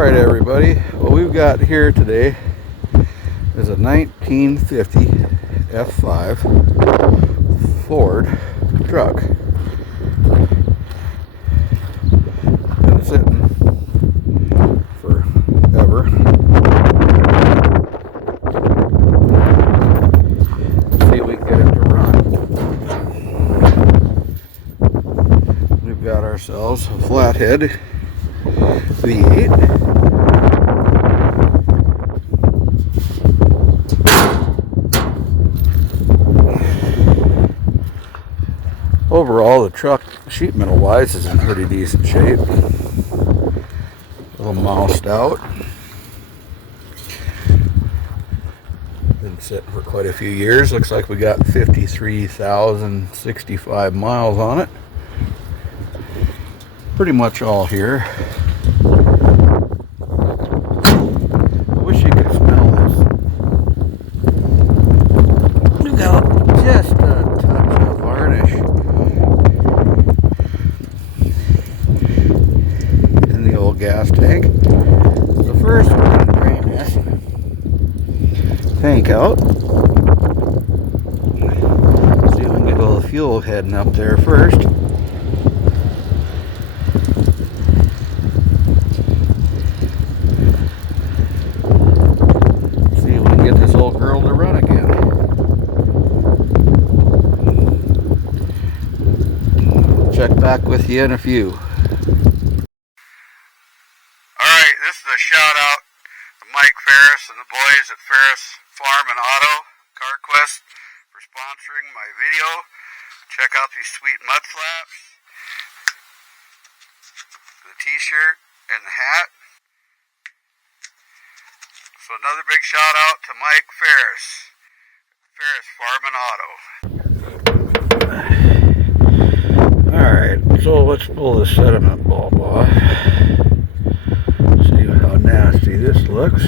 Alright everybody, what we've got here today is a 1950 F5 Ford truck. Been sitting forever. Let's see if we can get it to run. We've got ourselves a Flathead V8. Overall, the truck, sheet metal wise, is in pretty decent shape. A little moused out. Been sitting for quite a few years. Looks like we got 53,065 miles on it. Pretty much all here. I wish you could smell this. We got just a touch of varnish in the old gas tank. So first we're going to drain this tank out. See if we can get all the fuel heading up there first. Girl to run again. Check back with you in a few. Alright, this is a shout out to Mike Ferris and the boys at Ferris Farm and Auto CarQuest for sponsoring my video. Check out these sweet mud flaps, the t-shirt and the hat. So another big shout out to Mike Ferris, Ferris Farm and Auto. Alright, so let's pull the sediment bulb off. See how nasty this looks.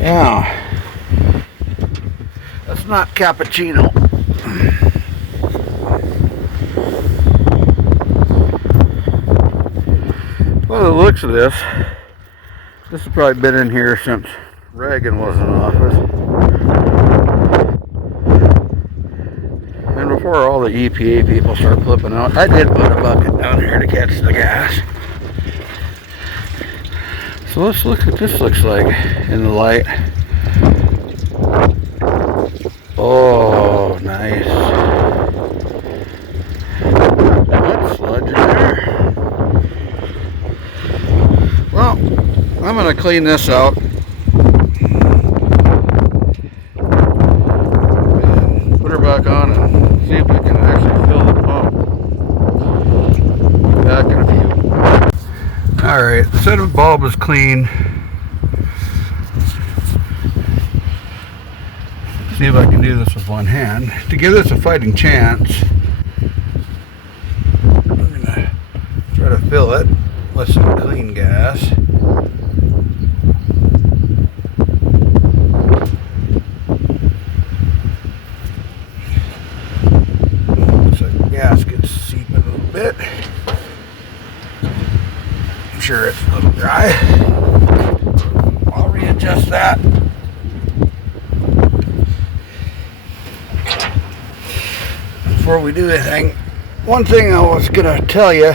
Yeah, that's not cappuccino. By the looks of this has probably been in here since Reagan was in office. And before all the EPA people start flipping out, I did put a bucket down here to catch the gas. So let's look what this looks like in the light. Oh, nice. Mud sludge in there. Well, I'm going to clean this out. And put her back on and see if we can actually fill the pump. Back in a few. Alright, the sediment bulb is clean. See if I can do this with one hand. To give this a fighting chance, I'm going to try to fill it with some clean gas. Looks like the gasket's seeping a little bit. I'm sure it's a little dry. I'll readjust that. Before we do anything, one thing I was going to tell you.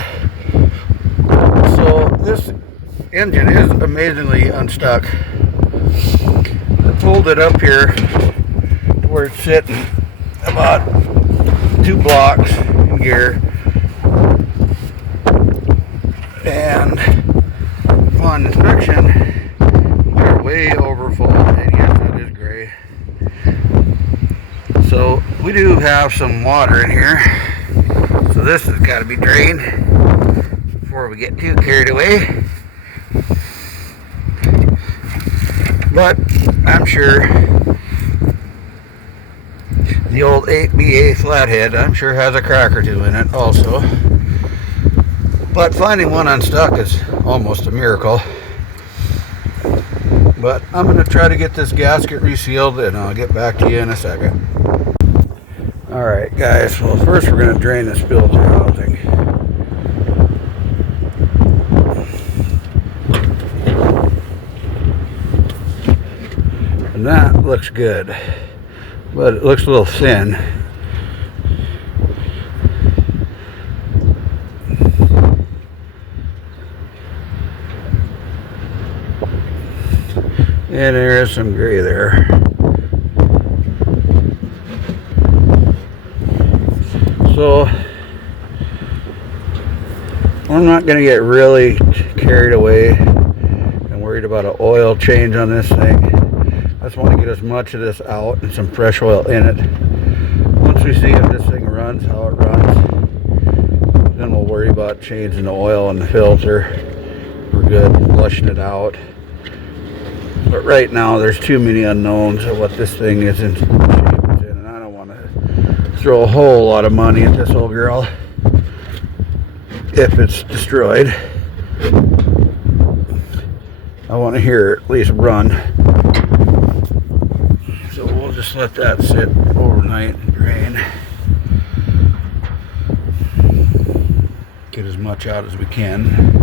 So this engine is amazingly unstuck. I pulled it up here to where it's sitting about 2 blocks in gear. And upon inspection, they're way over full, and yes, that is gray. So we do have some water in here, so this has got to be drained before we get too carried away. But I'm sure The old 8BA Flathead, I'm sure, has a crack or two in it also. But finding one unstuck is almost a miracle. But I'm going to try to get this gasket resealed, and I'll get back to you in a second. Alright guys, well first we're going to drain this filter housing. And that looks good, but it looks a little thin. And there is some gray there. So I'm not going to get really carried away and worried about an oil change on this thing. I just want to get as much of this out and some fresh oil in it. Once we see if this thing runs, how it runs, then we'll worry about changing the oil in the filter. We're good, flushing it out. But right now there's too many unknowns of what this thing is in shape it's in, and I don't want to throw a whole lot of money at this old girl if it's destroyed. I want to hear it at least run. So we'll just let that sit overnight and drain. Get as much out as we can.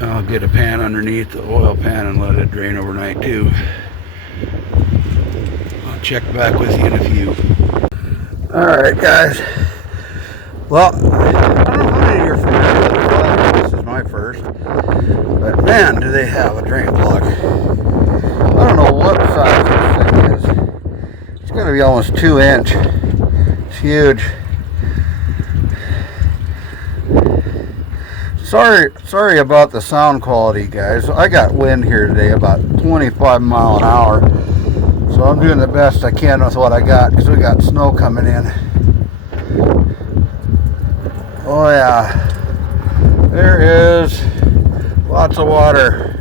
I'll get a pan underneath the oil pan and let it drain overnight too. I'll check back with you in a few. Alright guys. Well, I don't know how many of you are familiar with the plug. This is my first. But man, do they have a drain plug. I don't know what size this thing is. It's going to be almost 2 inch. It's huge. Sorry about the sound quality, guys. I got wind here today, about 25 mile an hour. So I'm doing the best I can with what I got, because we got snow coming in. Oh yeah. There is lots of water.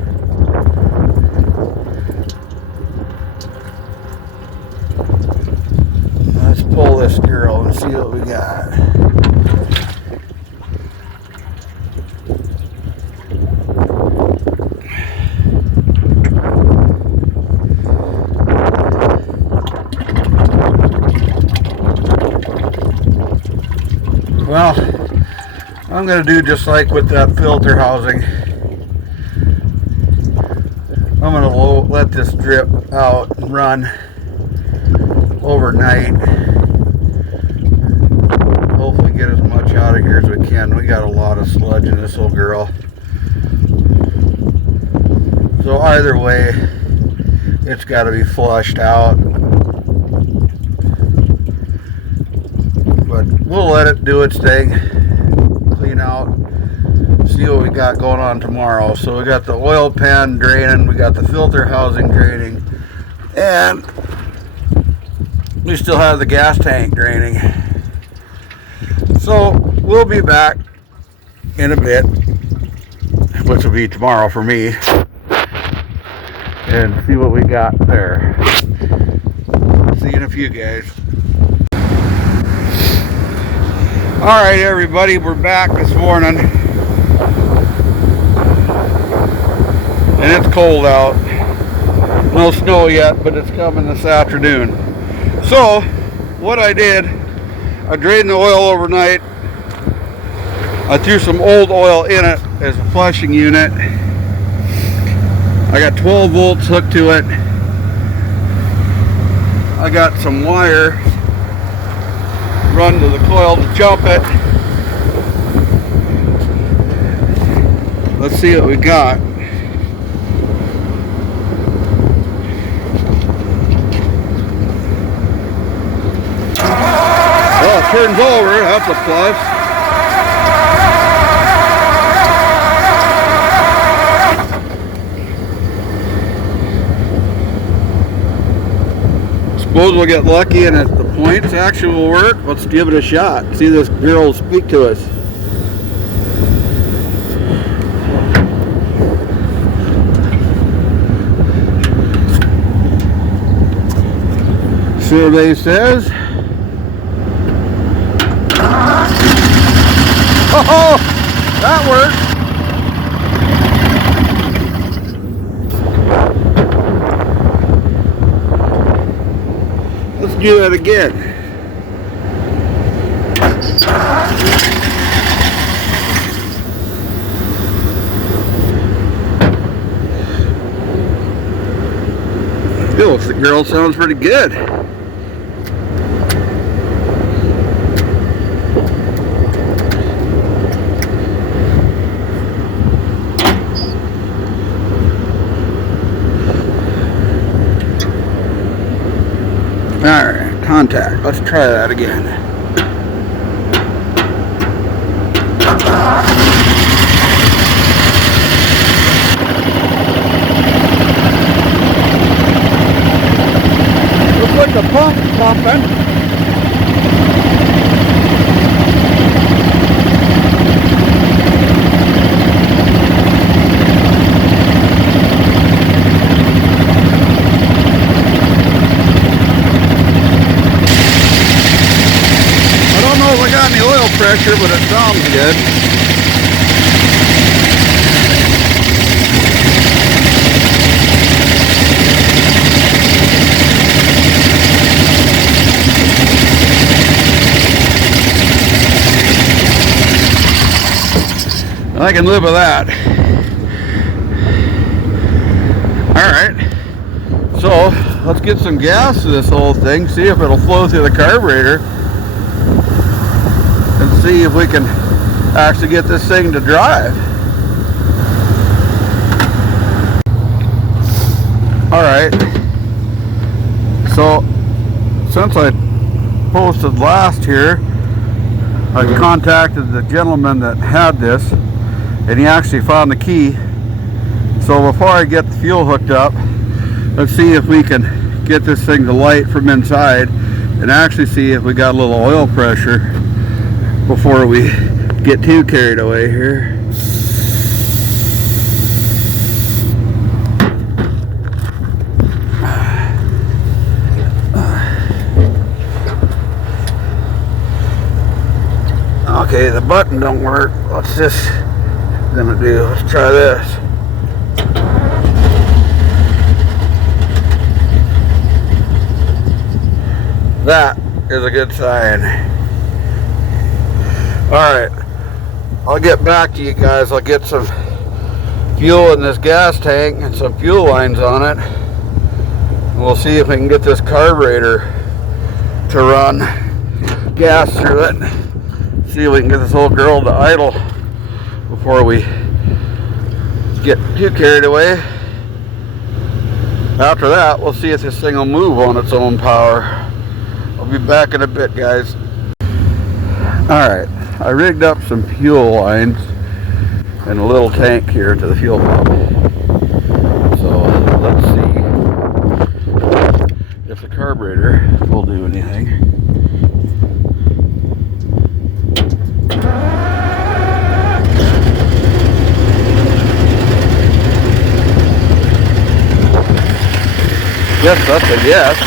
Let's pull this girl and see what we got. Well, I'm going to do just like with that filter housing. I'm going to let this drip out and run overnight. Hopefully get as much out of here as we can. We got a lot of sludge in this little girl. So either way, it's got to be flushed out. But we'll let it do its thing, clean out, see what we got going on tomorrow. So we got the oil pan draining, we got the filter housing draining, and we still have the gas tank draining. So we'll be back in a bit, which will be tomorrow for me, and see what we got there. See you in a few, guys. Alright everybody, we're back this morning, and it's cold out. No snow yet, but it's coming this afternoon. So what I did, I drained the oil overnight. I threw some old oil in it as a flushing unit. I got 12 volts hooked to it. I got some wire run to the coil to jump it. Let's see what we got. Well, it turns over, that's a plus. Suppose we'll get lucky and the points actually will work. Let's give it a shot. See this girl speak to us. Survey says. Oh, that worked. Let's do that again. Yo, the girl sounds pretty good. Alright, contact. Let's try that again. Looks like the pump's pumping. Pressure, but it sounds good. I can live with that. Alright, so let's get some gas to this whole thing, see if it'll flow through the carburetor, and see if we can actually get this thing to drive. Alright, so since I posted last here, I contacted the gentleman that had this, and he actually found the key. So before I get the fuel hooked up, let's see if we can get this thing to light from inside and actually see if we got a little oil pressure before we get too carried away here. Okay, the button don't work. What's this gonna do? Let's try this. That is a good sign. Alright, I'll get back to you guys. I'll get some fuel in this gas tank and some fuel lines on it. And we'll see if we can get this carburetor to run gas through it. See if we can get this whole girl to idle before we get too carried away. After that, we'll see if this thing will move on its own power. I'll be back in a bit, guys. Alright, I rigged up some fuel lines and a little tank here to the fuel pump. So let's see if the carburetor will do anything. Yes, that's a yes.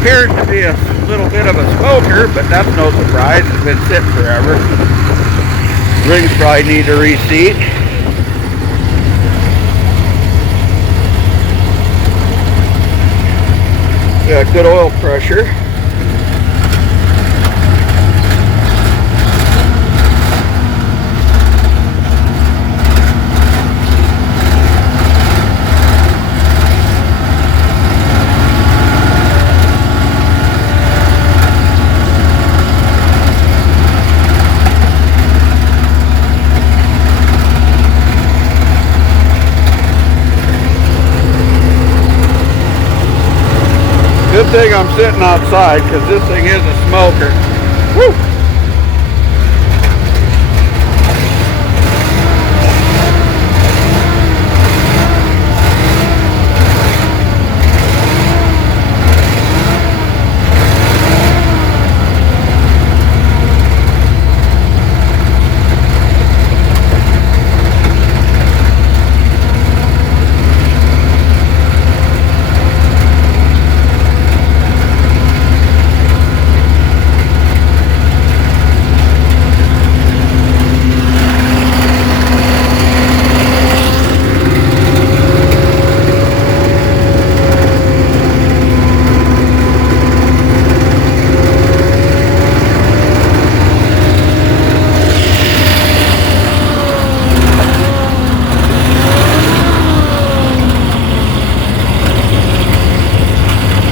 appears to be a little bit of a smoker, but that's no surprise. It's been sitting forever. Rings probably need a reseat. Got good oil pressure. Good thing I'm sitting outside because this thing is a smoker. Woo!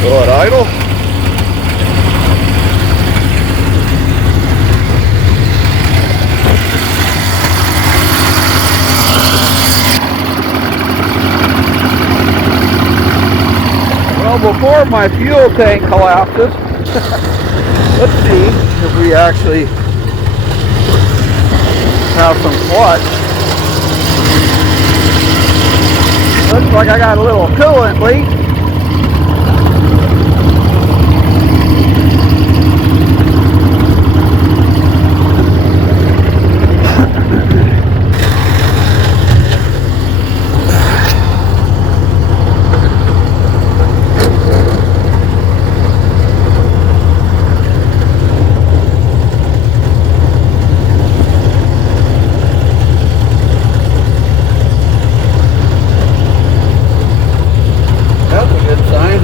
Go at idle. Well, before my fuel tank collapses, let's see if we actually have some clutch. Looks like I got a little coolant leak. That's a good sign.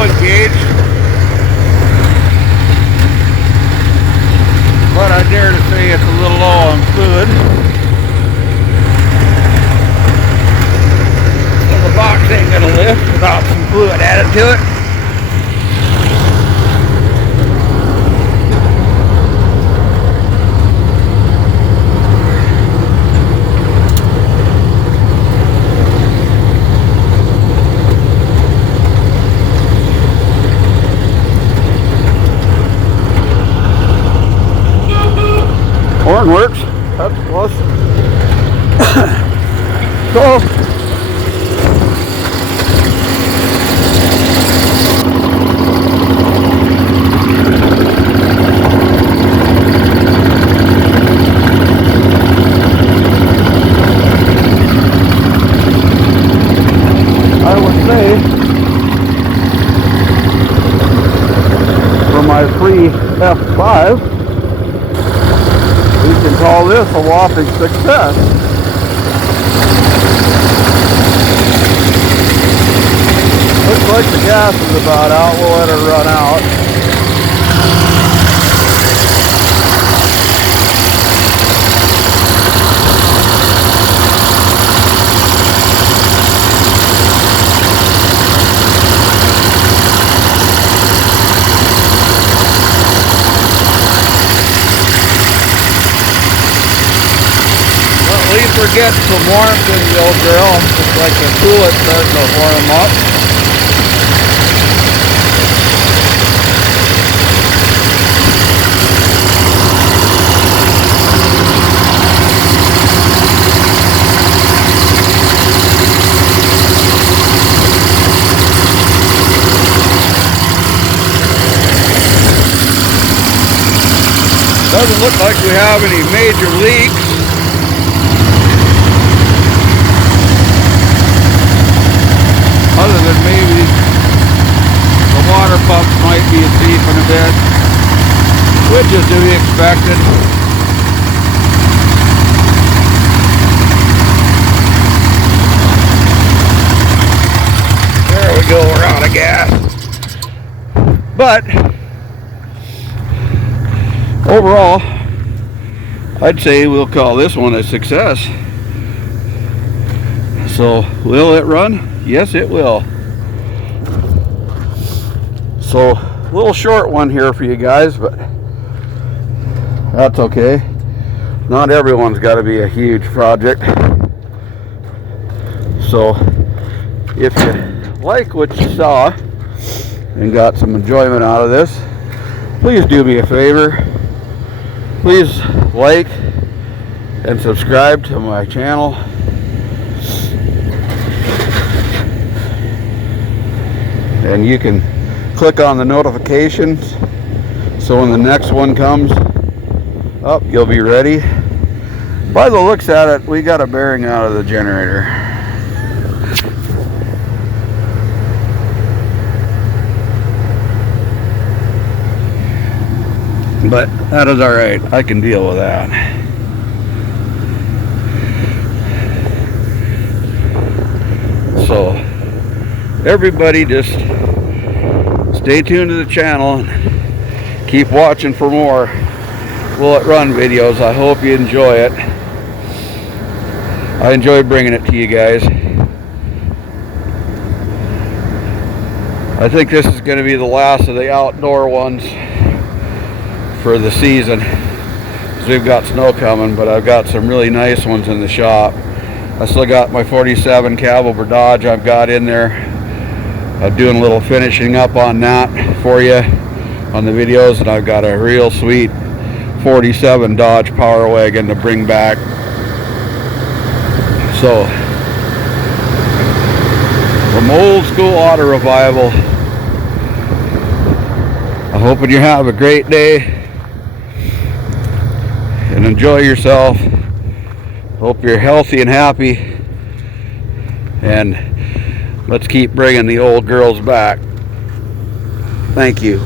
Engaged, but I dare to say it's a little low on fluid. So the box ain't gonna lift without some fluid added to it. Horn works. That's plus. So I would say for my free F5, we can call this a whopping success. Looks like the gas is about out. We'll let her run out. getting some warmth in the old girl. Looks like the coolant starting to warm them up. Doesn't look like we have any major leaks. Other than maybe the water pumps might be seeping a bit, which is to be expected. There we go, we're out of gas. But overall, I'd say we'll call this one a success. So, will it run? Yes, it will. So, a little short one here for you guys, but that's okay. Not everyone's got to be a huge project. So, if you like what you saw and got some enjoyment out of this, please do me a favor. Please like and subscribe to my channel. And you can click on the notifications so when the next one comes up, you'll be ready. By the looks at it, we got a bearing out of the generator. But that is all right. I can deal with that. So everybody just stay tuned to the channel and keep watching for more Will It Run videos. I hope you enjoy it. I enjoy bringing it to you guys. I think this is going to be the last of the outdoor ones for the season, because we've got snow coming, but I've got some really nice ones in the shop. I still got my 47 caliber Dodge I've got in there. I'm doing a little finishing up on that for you on the videos, and I've got a real sweet 47 Dodge Power Wagon to bring back. So, from old school auto revival, I'm hoping you have a great day and enjoy yourself. Hope you're healthy and happy, and let's keep bringing the old girls back. Thank you.